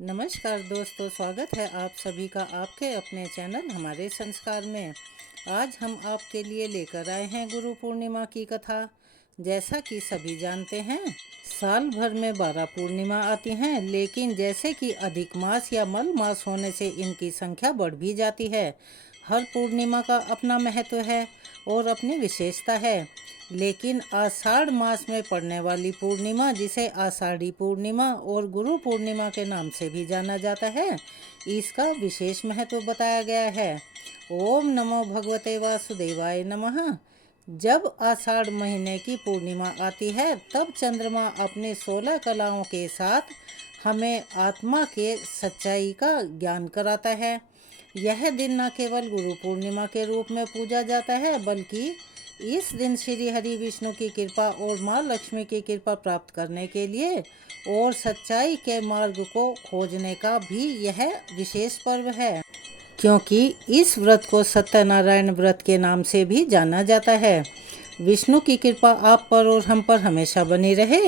नमस्कार दोस्तों, स्वागत है आप सभी का आपके अपने चैनल हमारे संस्कार में। आज हम आपके लिए लेकर आए हैं गुरु पूर्णिमा की कथा। जैसा कि सभी जानते हैं, साल भर में 12 पूर्णिमा आती हैं, लेकिन जैसे कि अधिक मास या मल मास होने से इनकी संख्या बढ़ भी जाती है। हर पूर्णिमा का अपना महत्व है और अपनी विशेषता है, लेकिन आषाढ़ मास में पड़ने वाली पूर्णिमा, जिसे आषाढ़ी पूर्णिमा और गुरु पूर्णिमा के नाम से भी जाना जाता है, इसका विशेष महत्व बताया गया है। ओम नमो भगवते वासुदेवाय नमः। जब आषाढ़ महीने की पूर्णिमा आती है, तब चंद्रमा अपनी 16 कलाओं के साथ हमें आत्मा के सच्चाई का ज्ञान कराता है। यह दिन न केवल गुरु पूर्णिमा के रूप में पूजा जाता है, बल्कि इस दिन श्री हरि विष्णु की कृपा और माँ लक्ष्मी की कृपा प्राप्त करने के लिए और सच्चाई के मार्ग को खोजने का भी यह विशेष पर्व है, क्योंकि इस व्रत को सत्यनारायण व्रत के नाम से भी जाना जाता है। विष्णु की कृपा आप पर और हम पर हमेशा बनी रहे,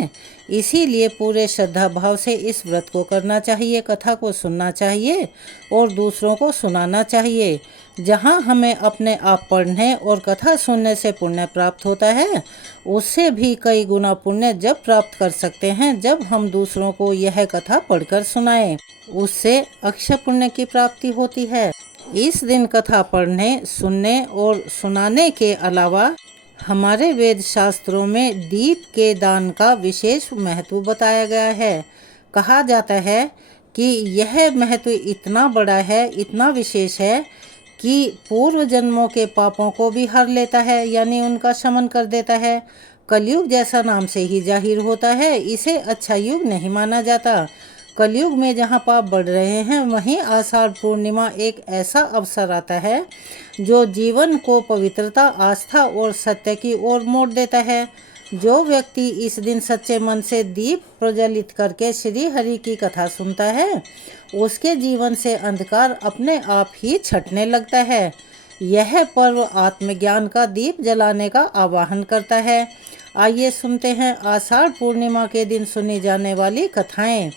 इसीलिए पूरे श्रद्धा भाव से इस व्रत को करना चाहिए, कथा को सुनना चाहिए और दूसरों को सुनाना चाहिए। जहाँ हमें अपने आप पढ़ने और कथा सुनने से पुण्य प्राप्त होता है, उससे भी कई गुना पुण्य जब प्राप्त कर सकते हैं जब हम दूसरों को यह कथा पढ़कर सुनाएं। उससे अक्षय पुण्य की प्राप्ति होती है। इस दिन कथा पढ़ने, सुनने और सुनाने के अलावा हमारे वेद शास्त्रों में दीप के दान का विशेष महत्व बताया गया है। कहा जाता है कि यह महत्व इतना बड़ा है, इतना विशेष है कि पूर्व जन्मों के पापों को भी हर लेता है, यानी उनका शमन कर देता है। कलयुग जैसा नाम से ही जाहिर होता है, इसे अच्छा युग नहीं माना जाता। कलयुग में जहाँ पाप बढ़ रहे हैं, वहीं आषाढ़ पूर्णिमा एक ऐसा अवसर आता है जो जीवन को पवित्रता, आस्था और सत्य की ओर मोड़ देता है। जो व्यक्ति इस दिन सच्चे मन से दीप प्रज्वलित करके श्री हरि की कथा सुनता है, उसके जीवन से अंधकार अपने आप ही छटने लगता है। यह पर्व आत्मज्ञान का दीप जलाने का आह्वान करता है। आइए सुनते हैं आषाढ़ पूर्णिमा के दिन सुनी जाने वाली कथाएं।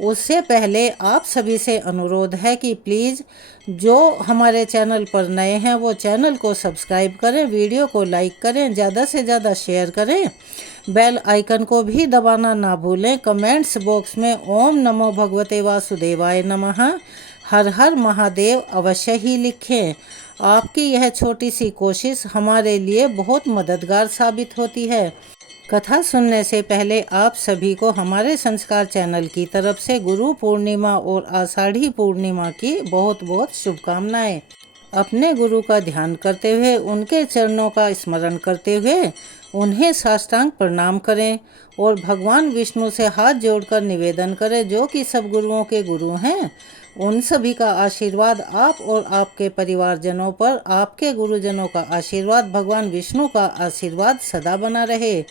उससे पहले आप सभी से अनुरोध है कि प्लीज़ जो हमारे चैनल पर नए हैं वो चैनल को सब्सक्राइब करें, वीडियो को लाइक करें, ज़्यादा से ज़्यादा शेयर करें, बेल आइकन को भी दबाना ना भूलें। कमेंट्स बॉक्स में ओम नमो भगवते वासुदेवाय नमः, हर हर महादेव अवश्य ही लिखें। आपकी यह छोटी सी कोशिश हमारे लिए बहुत मददगार साबित होती है। कथा सुनने से पहले आप सभी को हमारे संस्कार चैनल की तरफ से गुरु पूर्णिमा और आषाढ़ी पूर्णिमा की बहुत बहुत शुभकामनाएं। अपने गुरु का ध्यान करते हुए, उनके चरणों का स्मरण करते हुए उन्हें साष्टांग प्रणाम करें और भगवान विष्णु से हाथ जोड़कर निवेदन करें, जो कि सब गुरुओं के गुरु हैं। उन सभी का आशीर्वाद आप और आपके परिवारजनों पर, आपके गुरुजनों का आशीर्वाद, भगवान विष्णु का आशीर्वाद सदा बना रहे।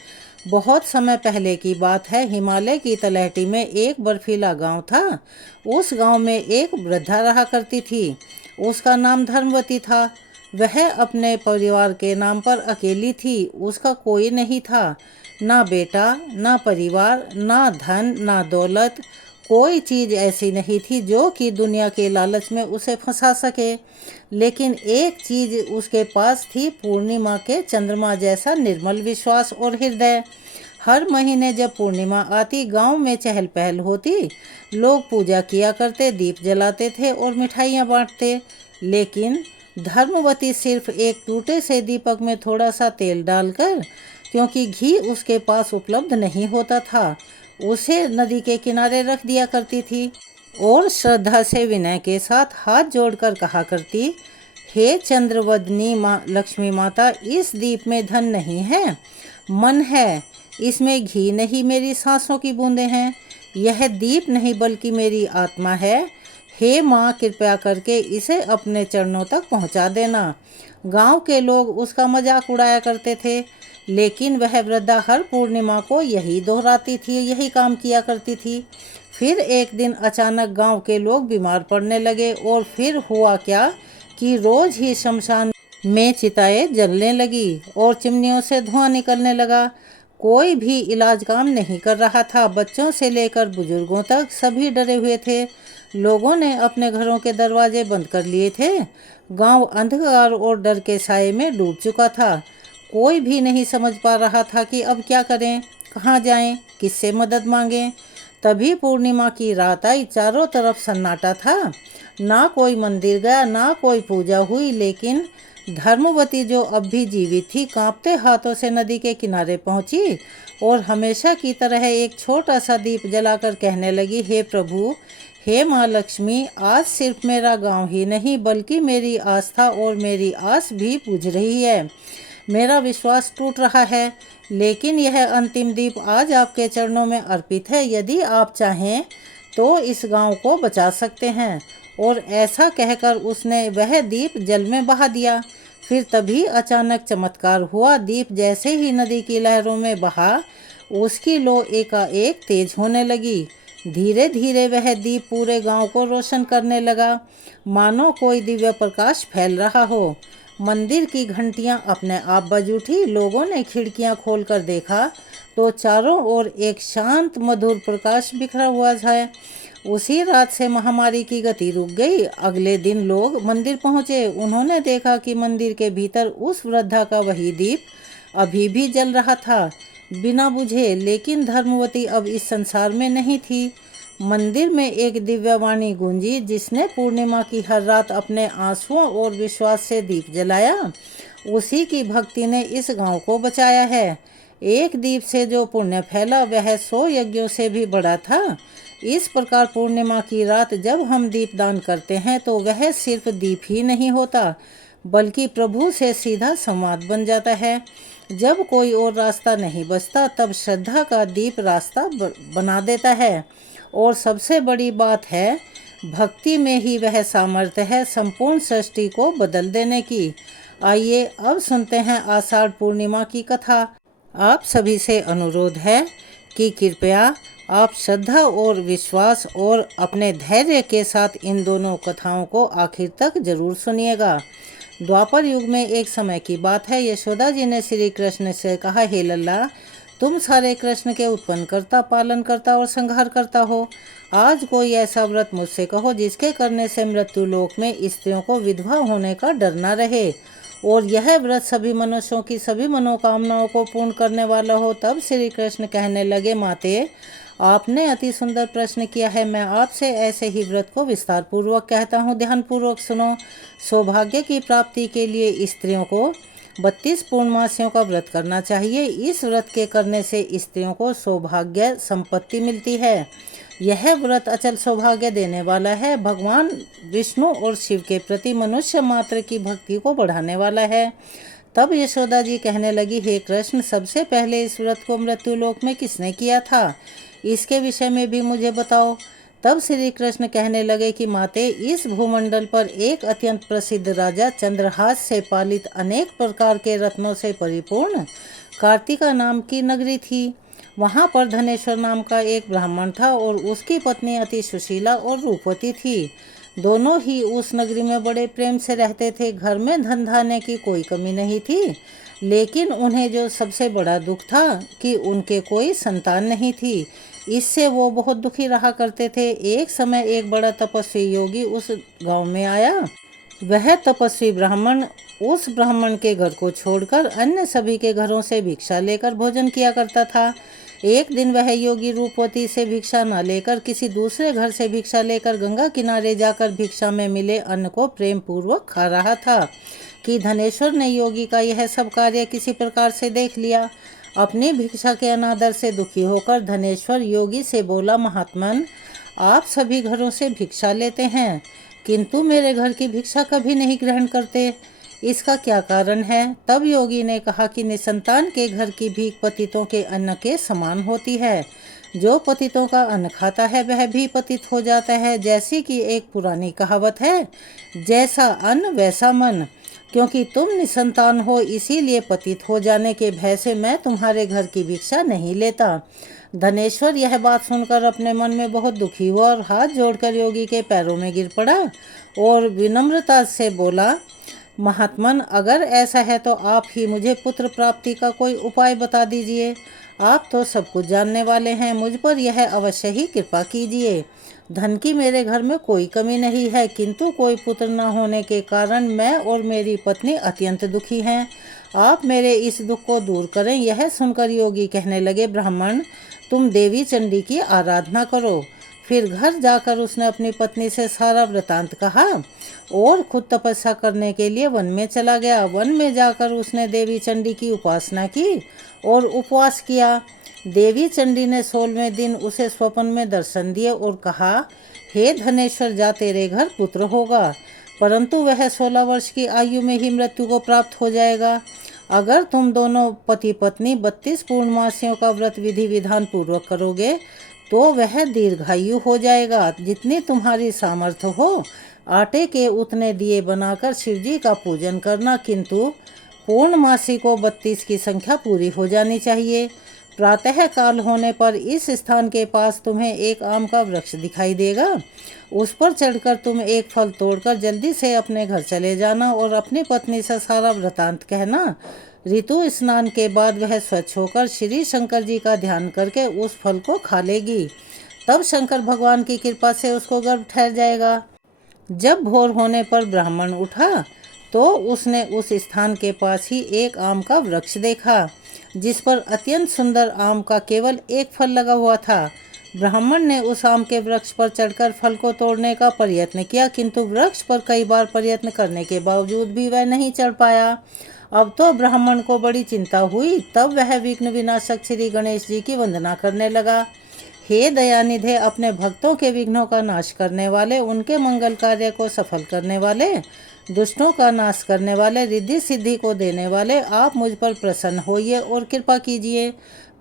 बहुत समय पहले की बात है, हिमालय की तलहटी में एक बर्फीला गांव था। उस गांव में एक वृद्धा रहा करती थी। उसका नाम धर्मवती था। वह अपने परिवार के नाम पर अकेली थी। उसका कोई नहीं था, ना बेटा, ना परिवार, ना धन, ना दौलत। कोई चीज़ ऐसी नहीं थी जो कि दुनिया के लालच में उसे फंसा सके। लेकिन एक चीज़ उसके पास थी, पूर्णिमा के चंद्रमा जैसा निर्मल विश्वास और हृदय। हर महीने जब पूर्णिमा आती, गांव में चहल पहल होती। लोग पूजा किया करते, दीप जलाते थे और मिठाइयाँ बांटते। लेकिन धर्मवती सिर्फ एक टूटे से दीपक में थोड़ा सा तेल डालकर, क्योंकि घी उसके पास उपलब्ध नहीं होता था, उसे नदी के किनारे रख दिया करती थी और श्रद्धा से विनय के साथ हाथ जोड़कर कहा करती, हे चंद्रवदनी माँ लक्ष्मी माता, इस दीप में धन नहीं है, मन है। इसमें घी नहीं, मेरी सांसों की बूंदें हैं। यह दीप नहीं बल्कि मेरी आत्मा है। हे माँ, कृपया करके इसे अपने चरणों तक पहुँचा देना। गांव के लोग उसका मजाक उड़ाया करते थे, लेकिन वह वृद्धा हर पूर्णिमा को यही दोहराती थी, यही काम किया करती थी। फिर एक दिन अचानक गांव के लोग बीमार पड़ने लगे और फिर हुआ क्या कि रोज ही शमशान में चिताएं जलने लगी और चिमनियों से धुआं निकलने लगा। कोई भी इलाज काम नहीं कर रहा था। बच्चों से लेकर बुजुर्गों तक सभी डरे हुए थे। लोगों ने अपने घरों के दरवाजे बंद कर लिए थे। गांव अंधकार और डर के साए में डूब चुका था। कोई भी नहीं समझ पा रहा था कि अब क्या करें, कहाँ जाएं, किससे मदद मांगें। तभी पूर्णिमा की रात आई। चारों तरफ सन्नाटा था। ना कोई मंदिर गया, ना कोई पूजा हुई। लेकिन धर्मवती, जो अब भी जीवित थी, कांपते हाथों से नदी के किनारे पहुंची और हमेशा की तरह एक छोटा सा दीप जलाकर कहने लगी, हे प्रभु, हे माँ लक्ष्मी, आज सिर्फ मेरा गांव ही नहीं बल्कि मेरी आस्था और मेरी आस भी बुझ रही है। मेरा विश्वास टूट रहा है, लेकिन यह अंतिम दीप आज आपके चरणों में अर्पित है। यदि आप चाहें तो इस गांव को बचा सकते हैं। और ऐसा कहकर उसने वह दीप जल में बहा दिया। फिर तभी अचानक चमत्कार हुआ। दीप जैसे ही नदी की लहरों में बहा, उसकी लो एकाएक तेज होने लगी। धीरे धीरे वह दीप पूरे गांव को रोशन करने लगा, मानो कोई दिव्य प्रकाश फैल रहा हो। मंदिर की घंटियां अपने आप बज उठी। लोगों ने खिड़कियां खोलकर देखा तो चारों ओर एक शांत मधुर प्रकाश बिखरा हुआ है। उसी रात से महामारी की गति रुक गई। अगले दिन लोग मंदिर पहुंचे। उन्होंने देखा कि मंदिर के भीतर उस वृद्धा का वही दीप अभी भी जल रहा था, बिना बुझे। लेकिन धर्मवती अब इस संसार में नहीं थी। मंदिर में एक दिव्य वाणी गूंजी, जिसने पूर्णिमा की हर रात अपने आंसुओं और विश्वास से दीप जलाया, उसी की भक्ति ने इस गांव को बचाया है। एक दीप से जो पुण्य फैला वह 100 यज्ञों से भी बड़ा था। इस प्रकार पूर्णिमा की रात जब हम दीपदान करते हैं तो वह सिर्फ दीप ही नहीं होता, बल्कि प्रभु से सीधा संवाद बन जाता है। जब कोई और रास्ता नहीं बचता, तब श्रद्धा का दीप रास्ता बना देता है। और सबसे बड़ी बात है, भक्ति में ही वह सामर्थ्य है संपूर्ण सृष्टि को बदल देने की। आइए अब सुनते हैं आषाढ़ पूर्णिमा की कथा। आप सभी से अनुरोध है कि कृपया आप श्रद्धा और विश्वास और अपने धैर्य के साथ इन दोनों कथाओं को आखिर तक जरूर सुनिएगा। द्वापर युग में एक समय की बात है। यशोदा जी ने श्री कृष्ण से कहा, हे लल्ला, तुम सारे कृष्ण के उत्पन्न करता, पालन करता और संहार करता हो। आज कोई ऐसा व्रत मुझसे कहो जिसके करने से मृत्यु लोक में स्त्रियों को विधवा होने का डर न रहे, और यह व्रत सभी मनुष्यों की सभी मनोकामनाओं को पूर्ण करने वाला हो। तब श्री कृष्ण कहने लगे, माते, आपने अति सुंदर प्रश्न किया है। मैं आपसे ऐसे ही व्रत को विस्तार पूर्वक कहता हूँ, ध्यान पूर्वक सुनो। सौभाग्य की प्राप्ति के लिए स्त्रियों को 32 पूर्णमासियों का व्रत करना चाहिए। इस व्रत के करने से स्त्रियों को सौभाग्य संपत्ति मिलती है। यह व्रत अचल सौभाग्य देने वाला है। भगवान विष्णु और शिव के प्रति मनुष्य मात्र की भक्ति को बढ़ाने वाला है। तब यशोदा जी कहने लगी, हे कृष्ण, सबसे पहले इस व्रत को मृत्युलोक में किसने किया था? इसके विषय में भी मुझे बताओ। तब श्री कृष्ण कहने लगे कि माते, इस भूमंडल पर एक अत्यंत प्रसिद्ध राजा चंद्रहास से पालित अनेक प्रकार के रत्नों से परिपूर्ण कार्तिका नाम की नगरी थी। वहाँ पर धनेश्वर नाम का एक ब्राह्मण था और उसकी पत्नी अति सुशीला और रूपवती थी। दोनों ही उस नगरी में बड़े प्रेम से रहते थे। घर में धन धान्य की कोई कमी नहीं थी, लेकिन उन्हें जो सबसे बड़ा दुख था कि उनके कोई संतान नहीं थी। इससे वो बहुत दुखी रहा करते थे। एक समय एक बड़ा तपस्वी योगी उस गांव में आया। वह तपस्वी ब्राह्मण उस ब्राह्मण के घर को छोड़कर अन्य सभी के घरों से भिक्षा लेकर भोजन किया करता था। एक दिन वह योगी रूपवती से भिक्षा न लेकर किसी दूसरे घर से भिक्षा लेकर गंगा किनारे जाकर भिक्षा में मिले अन्न को प्रेम पूर्वक खा रहा था कि धनेश्वर ने योगी का यह सब कार्य किसी प्रकार से देख लिया। अपनी भिक्षा के अनादर से दुखी होकर धनेश्वर योगी से बोला, महात्मन, आप सभी घरों से भिक्षा लेते हैं, किंतु मेरे घर की भिक्षा कभी नहीं ग्रहण करते। इसका क्या कारण है? तब योगी ने कहा कि निसंतान के घर की भीख पतितों के अन्न के समान होती है। जो पतितों का अन्न खाता है वह भी पतित हो जाता है। जैसी कि एक पुरानी कहावत है, जैसा अन्न वैसा मन। क्योंकि तुम निसंतान हो, इसीलिए पतित हो जाने के भय से मैं तुम्हारे घर की भिक्षा नहीं लेता। धनेश्वर यह बात सुनकर अपने मन में बहुत दुखी हुआ और हाथ जोड़कर योगी के पैरों में गिर पड़ा और विनम्रता से बोला, महात्मन, अगर ऐसा है तो आप ही मुझे पुत्र प्राप्ति का कोई उपाय बता दीजिए। आप तो सब कुछ जानने वाले हैं, मुझ पर यह अवश्य ही कृपा कीजिए। धन की मेरे घर में कोई कमी नहीं है, किंतु कोई पुत्र न होने के कारण मैं और मेरी पत्नी अत्यंत दुखी हैं। आप मेरे इस दुख को दूर करें। यह सुनकर योगी कहने लगे, ब्राह्मण, तुम देवी चंडी की आराधना करो। फिर घर जाकर उसने अपनी पत्नी से सारा वृतांत कहा और खुद तपस्या करने के लिए वन में चला गया। वन में जाकर उसने देवी चंडी की उपासना की और उपवास किया। देवी चंडी ने 16वें दिन उसे स्वप्न में दर्शन दिए और कहा, हे धनेश्वर, जा, तेरे घर पुत्र होगा, परंतु वह 16 वर्ष की आयु में ही मृत्यु को प्राप्त हो जाएगा। अगर तुम दोनों पति पत्नी 32 पूर्णमासियों का व्रत विधि विधान पूर्वक करोगे तो वह दीर्घायु हो जाएगा। जितनी तुम्हारी सामर्थ्य हो आटे के उतने दिए बनाकर शिव जी का पूजन करना, किंतु पूर्णमासी को 32 की संख्या पूरी हो जानी चाहिए। प्रातः काल होने पर इस स्थान के पास तुम्हें एक आम का वृक्ष दिखाई देगा। उस पर चढ़कर तुम एक फल तोड़कर जल्दी से अपने घर चले जाना और अपनी पत्नी से सारा वृतांत कहना। ऋतु स्नान के बाद वह स्वच्छ होकर श्री शंकर जी का ध्यान करके उस फल को खा लेगी। तब शंकर भगवान की कृपा से उसको गर्भ ठहर जाएगा। जब भोर होने पर ब्राह्मण उठा तो उसने उस स्थान के पास ही एक आम का वृक्ष देखा, जिस पर अत्यंत सुंदर आम का केवल एक फल लगा हुआ था। ब्राह्मण ने उस आम के वृक्ष पर चढ़कर फल को तोड़ने का प्रयत्न किया, किंतु वृक्ष पर कई बार प्रयत्न करने के बावजूद भी वह नहीं चढ़ पाया। अब तो ब्राह्मण को बड़ी चिंता हुई। तब वह विघ्न विनाशक श्री गणेश जी की वंदना करने लगा। हे दयानिधे, अपने भक्तों के विघ्नों का नाश करने वाले, उनके मंगल कार्य को सफल करने वाले, दुष्टों का नाश करने वाले, रिद्धि सिद्धि को देने वाले, आप मुझ पर प्रसन्न होइए और कृपा कीजिए।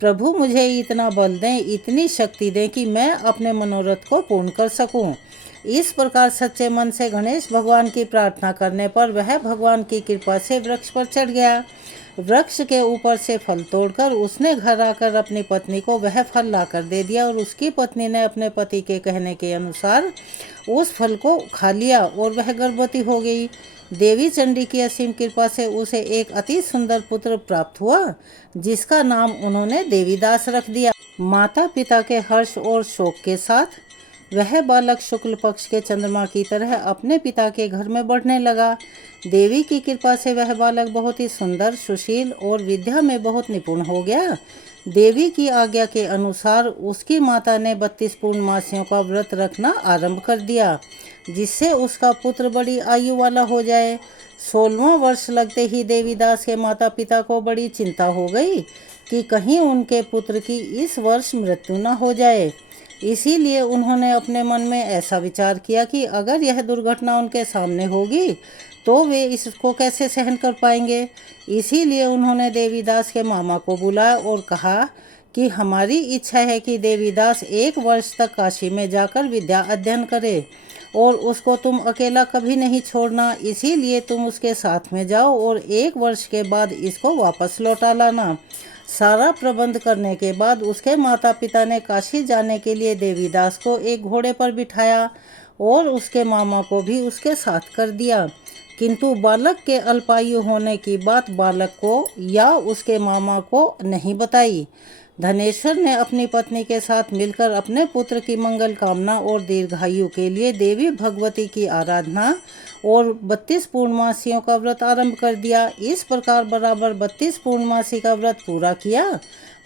प्रभु, मुझे इतना बल दें, इतनी शक्ति दें कि मैं अपने मनोरथ को पूर्ण कर सकूं। इस प्रकार सच्चे मन से गणेश भगवान की प्रार्थना करने पर वह भगवान की कृपा से वृक्ष पर चढ़ गया। वृक्ष के ऊपर से फल तोड़कर उसने घर आकर अपनी पत्नी को वह फल लाकर दे दिया और उसकी पत्नी ने अपने पति के कहने के अनुसार उस फल को खा लिया और वह गर्भवती हो गई। देवी चंडी की असीम कृपा से उसे एक अति सुंदर पुत्र प्राप्त हुआ, जिसका नाम उन्होंने देवीदास रख दिया। माता पिता के हर्ष और शोक के साथ वह बालक शुक्ल पक्ष के चंद्रमा की तरह अपने पिता के घर में बढ़ने लगा। देवी की कृपा से वह बालक बहुत ही सुंदर, सुशील और विद्या में बहुत निपुण हो गया। देवी की आज्ञा के अनुसार उसकी माता ने 32 पूर्णमासियों का व्रत रखना आरंभ कर दिया, जिससे उसका पुत्र बड़ी आयु वाला हो जाए। 16वां वर्ष लगते ही देवीदास के माता पिता को बड़ी चिंता हो गई कि कहीं उनके पुत्र की इस वर्ष मृत्यु न हो जाए। इसीलिए उन्होंने अपने मन में ऐसा विचार किया कि अगर यह दुर्घटना उनके सामने होगी तो वे इसको कैसे सहन कर पाएंगे। इसीलिए उन्होंने देवीदास के मामा को बुलाया और कहा कि हमारी इच्छा है कि देवीदास 1 वर्ष तक काशी में जाकर विद्या अध्ययन करे और उसको तुम अकेला कभी नहीं छोड़ना। इसीलिए तुम उसके साथ में जाओ और 1 वर्ष के बाद इसको वापस लौटा लाना। सारा प्रबंध करने के बाद उसके माता पिता ने काशी जाने के लिए देवीदास को एक घोड़े पर बिठाया और उसके मामा को भी उसके साथ कर दिया, किंतु बालक के अल्पायु होने की बात बालक को या उसके मामा को नहीं बताई। धनेश्वर ने अपनी पत्नी के साथ मिलकर अपने पुत्र की मंगल कामना और दीर्घायु के लिए देवी भगवती की आराधना और 32 पूर्णमासियों का व्रत आरंभ कर दिया। इस प्रकार बराबर 32 पूर्णमासी का व्रत पूरा किया।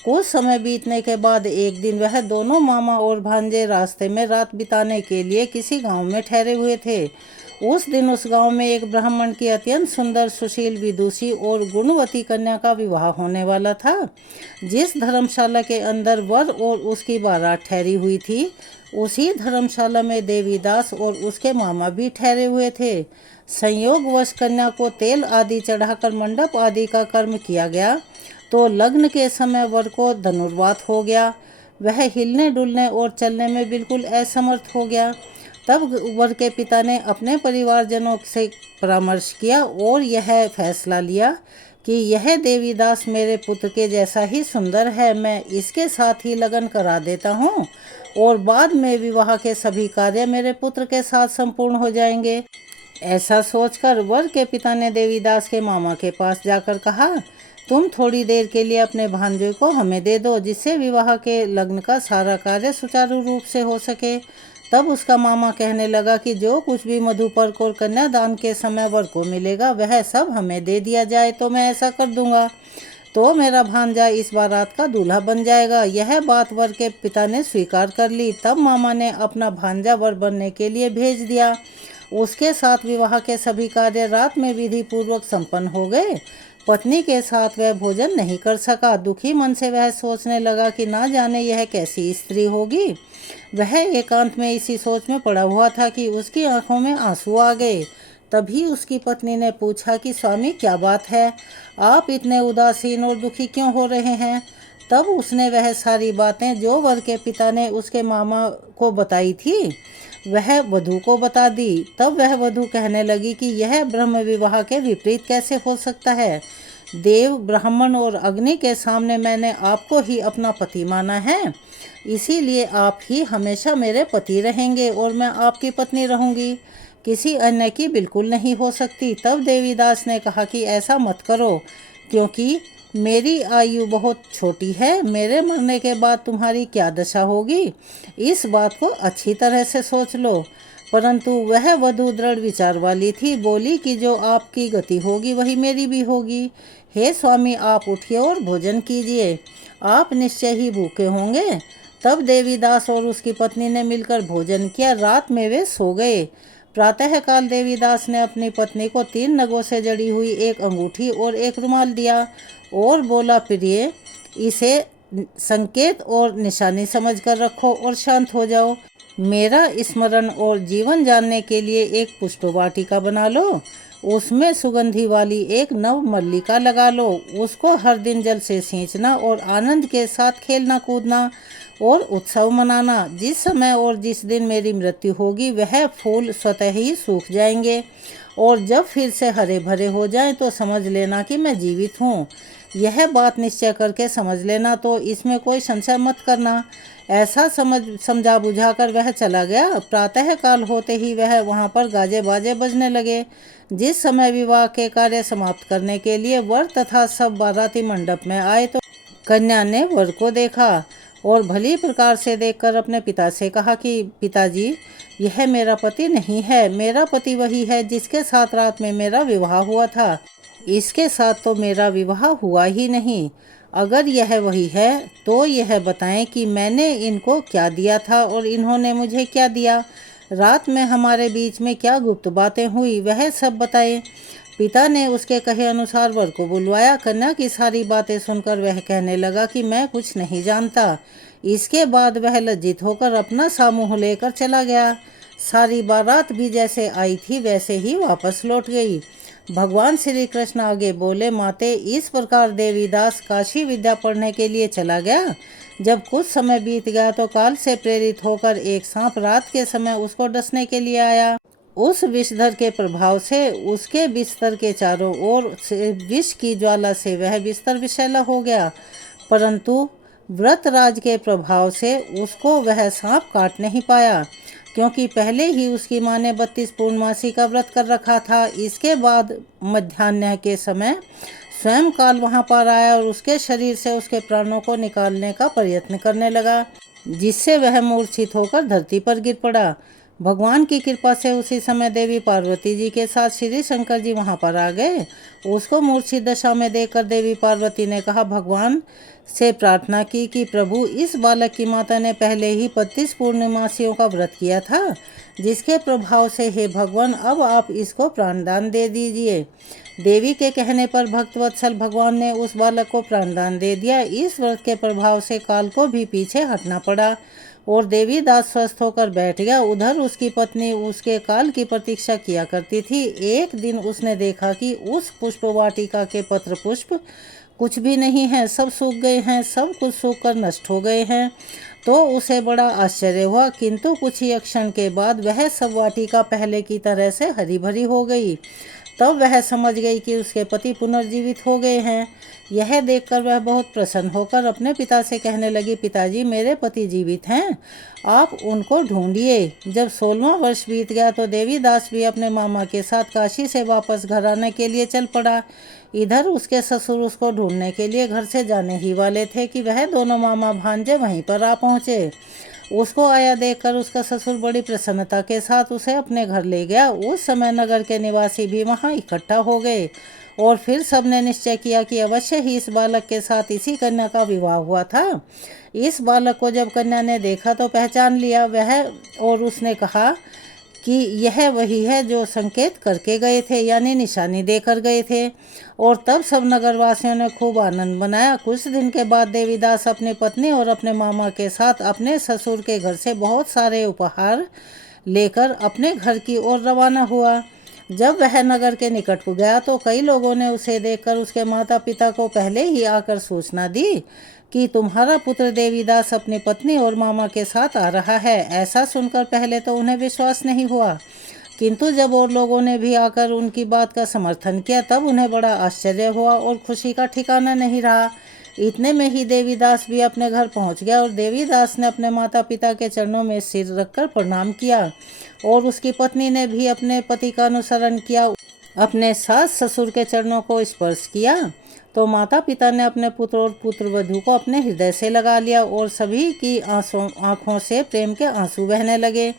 कुछ समय बीतने के बाद एक दिन वह दोनों मामा और भांजे रास्ते में रात बिताने के लिए किसी गांव में ठहरे हुए थे। उस दिन उस गांव में एक ब्राह्मण की अत्यंत सुंदर, सुशील, विदुषी और गुणवती कन्या का विवाह होने वाला था। जिस धर्मशाला के अंदर वर और उसकी बारात ठहरी हुई थी, उसी धर्मशाला में देवीदास और उसके मामा भी ठहरे हुए थे। संयोगवश कन्या को तेल आदि चढ़ाकर मंडप आदि का कर्म किया गया तो लग्न के समय वर को धनुर्वात हो गया। वह हिलने डुलने और चलने में बिल्कुल असमर्थ हो गया। तब वर के पिता ने अपने परिवारजनों से परामर्श किया और यह फैसला लिया कि यह देवीदास मेरे पुत्र के जैसा ही सुंदर है, मैं इसके साथ ही लगन करा देता हूँ और बाद में विवाह के सभी कार्य मेरे पुत्र के साथ संपूर्ण हो जाएंगे। ऐसा सोचकर वर के पिता ने देवीदास के मामा के पास जाकर कहा तुम थोड़ी देर के लिए अपने भांजे को हमें दे दो, जिससे विवाह के लग्न का सारा कार्य सुचारू रूप से हो सके। तब उसका मामा कहने लगा कि जो कुछ भी मधुपर्क और कन्यादान के समय वर को मिलेगा वह सब हमें दे दिया जाए तो मैं ऐसा कर दूंगा, तो मेरा भांजा इस बारात का दूल्हा बन जाएगा। यह बात वर के पिता ने स्वीकार कर ली। तब मामा ने अपना भांजा वर बनने के लिए भेज दिया। उसके साथ विवाह के सभी कार्य रात में विधि पूर्वक संपन्न हो गए। पत्नी के साथ वह भोजन नहीं कर सका। दुखी मन से वह सोचने लगा कि ना जाने यह कैसी स्त्री होगी। वह एकांत में इसी सोच में पड़ा हुआ था कि उसकी आंखों में आंसू आ गए। तभी उसकी पत्नी ने पूछा कि स्वामी, क्या बात है, आप इतने उदासीन और दुखी क्यों हो रहे हैं। तब उसने वह सारी बातें जो वर के पिता ने उसके मामा को बताई थी वह वधू को बता दी। तब वह वधू कहने लगी कि यह ब्रह्म विवाह के विपरीत कैसे हो सकता है। देव, ब्राह्मण और अग्नि के सामने मैंने आपको ही अपना पति माना है, इसीलिए आप ही हमेशा मेरे पति रहेंगे और मैं आपकी पत्नी रहूंगी, किसी अन्य की बिल्कुल नहीं हो सकती। तब देवीदास ने कहा कि ऐसा मत करो, क्योंकि मेरी आयु बहुत छोटी है। मेरे मरने के बाद तुम्हारी क्या दशा होगी, इस बात को अच्छी तरह से सोच लो। परंतु वह वधू दृढ़ विचार वाली थी। बोली कि जो आपकी गति होगी वही मेरी भी होगी। हे स्वामी, आप उठिए और भोजन कीजिए, आप निश्चय ही भूखे होंगे। तब देवीदास और उसकी पत्नी ने मिलकर भोजन किया। रात में वे सो गए। प्रातःकाल देवीदास ने अपनी पत्नी को 3 नगों से जड़ी हुई एक अंगूठी और एक रुमाल दिया और बोला, प्रिय, इसे संकेत और निशानी समझकर रखो और शांत हो जाओ। मेरा स्मरण और जीवन जानने के लिए एक पुष्प वाटिका बना लो, उसमें सुगंधी वाली एक नव मल्लिका लगा लो। उसको हर दिन जल से सींचना और आनंद के साथ खेलना कूदना और उत्सव मनाना। जिस समय और जिस दिन मेरी मृत्यु होगी वह फूल स्वतः ही सूख जाएंगे और जब फिर से हरे भरे हो जाएं तो समझ लेना कि मैं जीवित हूँ। यह बात निश्चय करके समझ लेना, तो इसमें कोई संशय मत करना। ऐसा समझा बुझाकर वह चला गया। प्रातः काल होते ही वह वहाँ पर गाजे बाजे बजने लगे। जिस समय विवाह के कार्य समाप्त करने के लिए वर तथा सब बाराती मंडप में आए तो कन्या ने वर को देखा और भली प्रकार से देखकर अपने पिता से कहा कि पिताजी, यह मेरा पति नहीं है। मेरा पति वही है जिसके साथ रात में मेरा विवाह हुआ था। इसके साथ तो मेरा विवाह हुआ ही नहीं। अगर यह वही है तो यह बताएं कि मैंने इनको क्या दिया था और इन्होंने मुझे क्या दिया। रात में हमारे बीच में क्या गुप्त बातें हुई वह सब बताएं। पिता ने उसके कहे अनुसार वर को बुलवाया। कन्या की सारी बातें सुनकर वह कहने लगा कि मैं कुछ नहीं जानता। इसके बाद वह लज्जित होकर अपना सामूह लेकर चला गया। सारी बारात भी जैसे आई थी वैसे ही वापस लौट गई। भगवान श्री कृष्ण आगे बोले, माते, इस प्रकार देवीदास काशी विद्या पढ़ने के लिए चला गया। जब कुछ समय बीत गया तो काल से प्रेरित होकर एक सांप रात के समय उसको डसने के लिए आया। उस विषधर के प्रभाव से उसके बिस्तर के चारों ओर से विष की ज्वाला से वह बिस्तर विषैला हो गया, परंतु व्रतराज के प्रभाव से उसको वह सांप काट नहीं पाया, क्योंकि पहले ही उसकी माँ ने 32 पूर्णमासी का व्रत कर रखा था। इसके बाद मध्याह्न के समय स्वयं काल वहाँ पर आया और उसके शरीर से उसके प्राणों को निकालने का प्रयत्न करने लगा, जिससे वह मूर्छित होकर धरती पर गिर पड़ा। भगवान की कृपा से उसी समय देवी पार्वती जी के साथ श्री शंकर जी वहाँ पर आ गए। उसको मूर्छित दशा में देखकर देवी पार्वती ने कहा, भगवान से प्रार्थना की कि प्रभु, इस बालक की माता ने पहले ही 32 पूर्णमासियों का व्रत किया था, जिसके प्रभाव से हे भगवान अब आप इसको प्राणदान दे दीजिए। देवी के कहने पर भक्तवत्सल भगवान ने उस बालक को प्राणदान दे दिया। इस व्रत के प्रभाव से काल को भी पीछे हटना पड़ा और देवीदास स्वस्थ होकर बैठ गया। उधर उसकी पत्नी उसके काल की प्रतीक्षा किया करती थी। एक दिन उसने देखा कि उस पुष्प वाटिका के पत्र पुष्प कुछ भी नहीं है, सब सूख गए हैं, सब कुछ सूख कर नष्ट हो गए हैं। तो उसे बड़ा आश्चर्य हुआ, किंतु कुछ ही क्षण के बाद वह सब वाटिका पहले की तरह से हरी भरी हो गई। तब वह समझ गई कि उसके पति पुनर्जीवित हो गए हैं। यह देखकर वह बहुत प्रसन्न होकर अपने पिता से कहने लगी, पिताजी मेरे पति जीवित हैं, आप उनको ढूंढिए। जब 16वां वर्ष बीत गया तो देवीदास भी अपने मामा के साथ काशी से वापस घर आने के लिए चल पड़ा। इधर उसके ससुर उसको ढूंढने के लिए घर से जाने ही वाले थे कि वह दोनों मामा भांजे वहीं पर आ पहुँचे। उसको आया देखकर उसका ससुर बड़ी प्रसन्नता के साथ उसे अपने घर ले गया। उस समय नगर के निवासी भी वहां इकट्ठा हो गए और फिर सबने निश्चय किया कि अवश्य ही इस बालक के साथ इसी कन्या का विवाह हुआ था। इस बालक को जब कन्या ने देखा तो पहचान लिया वह, और उसने कहा कि यह वही है जो संकेत करके गए थे, यानी निशानी देकर गए थे। और तब सब नगरवासियों ने खूब आनंद मनाया। कुछ दिन के बाद देवीदास अपनी पत्नी और अपने मामा के साथ अपने ससुर के घर से बहुत सारे उपहार लेकर अपने घर की ओर रवाना हुआ। जब वह नगर के निकट गया तो कई लोगों ने उसे देखकर उसके माता पिता को पहले ही आकर सूचना दी कि तुम्हारा पुत्र देवीदास अपनी पत्नी और मामा के साथ आ रहा है। ऐसा सुनकर पहले तो उन्हें विश्वास नहीं हुआ, किंतु जब और लोगों ने भी आकर उनकी बात का समर्थन किया तब उन्हें बड़ा आश्चर्य हुआ और खुशी का ठिकाना नहीं रहा। इतने में ही देवीदास भी अपने घर पहुंच गया और देवीदास ने अपने माता पिता के चरणों में सिर रखकर प्रणाम किया और उसकी पत्नी ने भी अपने पति का अनुसरण किया, अपने सास ससुर के चरणों को स्पर्श किया। तो माता पिता ने अपने पुत्र और पुत्रवधू को अपने हृदय से लगा लिया और सभी की आंखों से प्रेम के आंसू बहने लगे।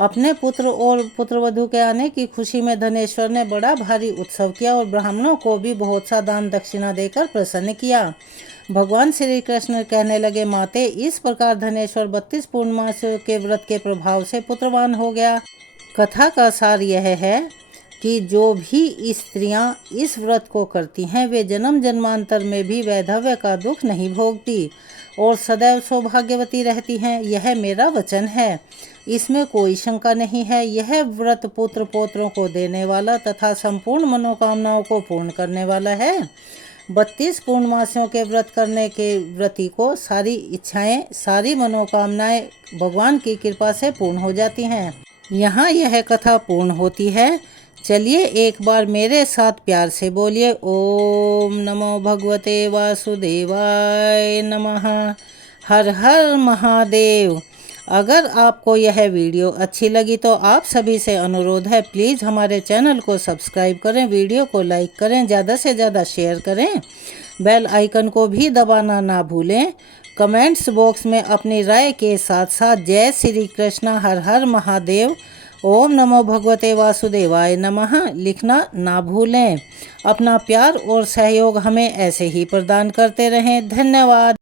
अपने पुत्र और पुत्रवधू के आने की खुशी में धनेश्वर ने बड़ा भारी उत्सव किया और ब्राह्मणों को भी बहुत सा दान दक्षिणा देकर प्रसन्न किया। भगवान श्री कृष्ण कहने लगे, माते इस प्रकार धनेश्वर 32 पूर्णमासियों के व्रत के प्रभाव से पुत्रवान हो गया। कथा का सार यह है कि जो भी स्त्रियां इस व्रत को करती हैं वे जन्म जन्मांतर में भी वैधव्य का दुख नहीं भोगती और सदैव सौभाग्यवती रहती हैं। यह मेरा वचन है, इसमें कोई शंका नहीं है। यह व्रत पुत्र पौत्रों को देने वाला तथा संपूर्ण मनोकामनाओं को पूर्ण करने वाला है। 32 पूर्णमासियों के व्रत करने के व्रती को सारी इच्छाएं, सारी मनोकामनाएं भगवान की कृपा से पूर्ण हो जाती हैं। यहाँ यह कथा पूर्ण होती है। चलिए एक बार मेरे साथ प्यार से बोलिए, ओम नमो भगवते वासुदेवाय नमः। हर हर महादेव। अगर आपको यह वीडियो अच्छी लगी तो आप सभी से अनुरोध है, प्लीज़ हमारे चैनल को सब्सक्राइब करें, वीडियो को लाइक करें, ज़्यादा से ज़्यादा शेयर करें, बेल आइकन को भी दबाना ना भूलें। कमेंट्स बॉक्स में अपनी राय के साथ साथ जय श्री कृष्ण, हर हर महादेव, ओम नमो भगवते वासुदेवाय नमः लिखना ना भूलें। अपना प्यार और सहयोग हमें ऐसे ही प्रदान करते रहें। धन्यवाद।